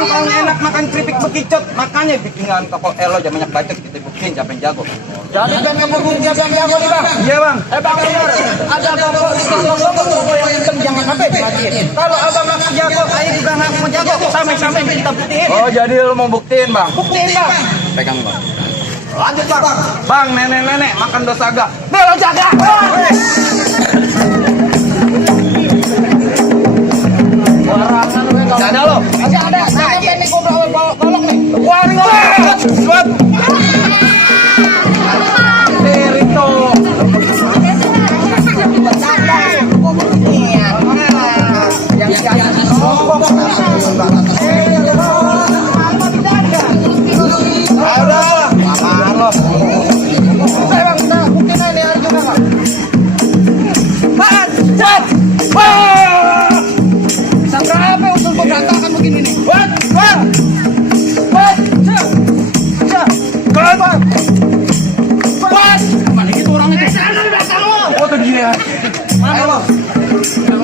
bang, kalau enak makan keripik bekicot, makanya bikinan toko Elo jangan banyak bacot, kita buktiin siapa yang jago. Jadi kan kamu buktiin siapa yang jago nih bang? Iya bang. Bang benar, ada toko yang hitam jangan sampai dimatiin. Kalau abang ngaku jago, ayah juga ngaku jago, sampai-sampai kita buktiin. Oh jadi lu mau buktiin bang? Buktiin bang. Pegang bang. Lanjut bang. Bang, nenek-nenek makan dosaga. Belok jaga. Ada lo? Masih ada. Sampai nih gua bawa golok nih. Keluarin golok. Terito.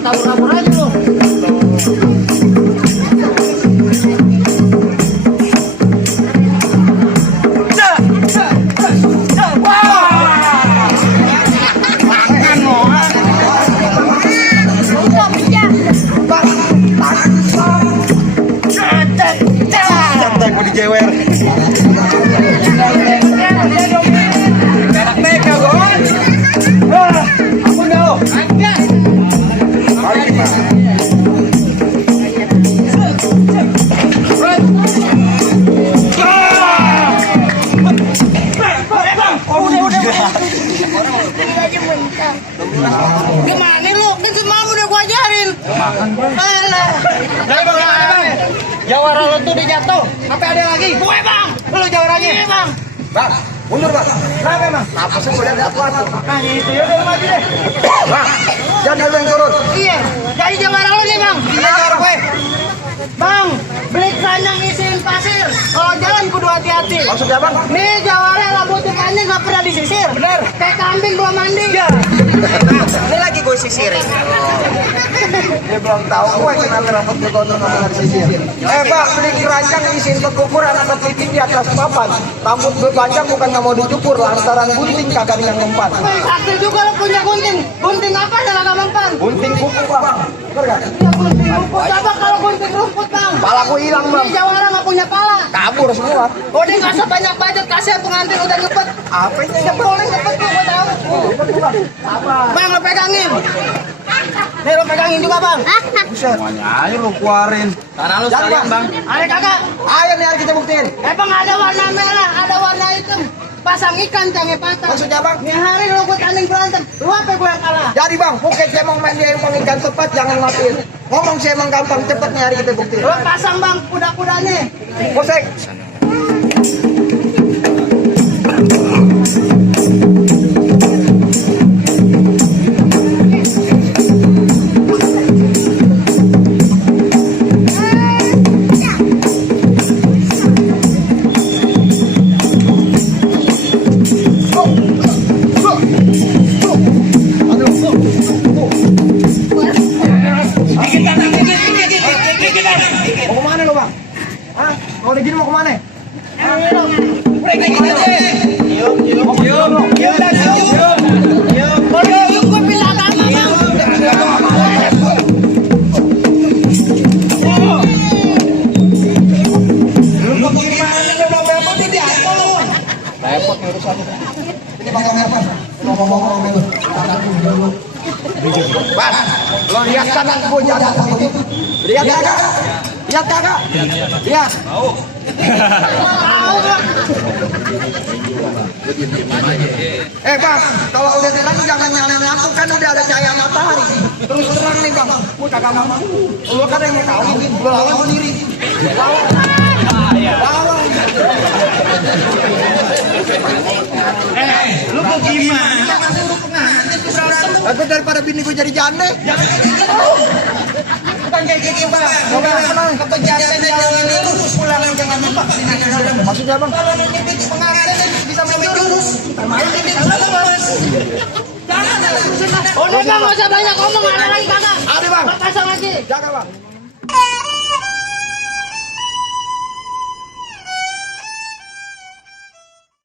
Tabur-tabur aja lu. Jewer. Gimana lu? Kan semalam udah gua ajarin. Alah. Jawara lo tuh dijatuh. Sampai ada lagi. Gue bang. Lu jawaranya. Iya bang. Bang, mundur bang. Kenapa emang? Apa sih udah ada apa? Makanya itu ya udah maju deh. Bang, jangan lu yang turun. Iya. Jadi jawara lo nih bang. Iya jawara gue. Bang, beli keranjang isiin pasir. Kalau jalan kudu hati-hati. Maksudnya bang? Nih jawara rambutnya panjang nggak pernah disisir. Bener. Kayak kambing belum mandi. Iya. Ini lagi gue sisirin. Dia belum tahu gue kenapa rambut gue kotor nggak pernah disisir. Bang, beli keranjang isiin cukur anak ketikin di atas papan. Rambut gue panjang bukan nggak mau dicukur, lantaran gunting kagak yang mempan. Sakti juga lo punya gunting. Gunting apa yang agak mempan? Gunting kuku bang. Bener gak? Ya gunting rumput. Coba kalau gunting rumput bang. Palaku hilang bang. Ini jawara nggak punya pala. Kabur semua. Oh dia nggak usah banyak budget, kasih pengantin udah ngepet. Apa ini? Boleh ngepet tuh, gue tahu. Apa? Bang lo pegangin. Nih lo pegangin juga bang. Buset. Semuanya aja lu keluarin. Tanah lu sekalian bang. Ada kakak. Ayo nih hari kita buktiin. Bang ada warna merah, ada warna hitam. Pasang ikan canggih patah. Maksudnya bang? Nih hari lo gue tanding berantem. Lu apa gue yang kalah? Jadi bang, pokoknya saya mau main dia yang ikan cepat, jangan matiin. Ngomong saya emang gampang, cepet nih hari kita buktiin. Lo pasang bang kuda-kudanya. Posek. Mau kemana lo bang? Hah? Kalau udah gini mau kemana? Repot urusannya. Ini bang apa? Ngomong-ngomong dulu. Bang, lo lihat kanan gue jalan begitu. Lihat kakak. Lihat kakak. Lihat. Tahu. Bang, kalau udah terang jangan nyalain lampu kan udah ada cahaya matahari. Terus terang nih bang, gue kagak mau. Lo kan yang tahu, lo lawan sendiri. Lawan. Lu kok gimana? Aku daripada bini gue jadi janda. Bukan kayak gitu bang. Kepejangan jangan lurus, pulang jangan lupa. Maksudnya bang? Kalau nanti pengantin bisa main jurus. Main ini kalau mas. Jangan. Oh, nggak usah banyak ngomong, ada lagi kakak. Ada bang. Pasang lagi. Jaga bang.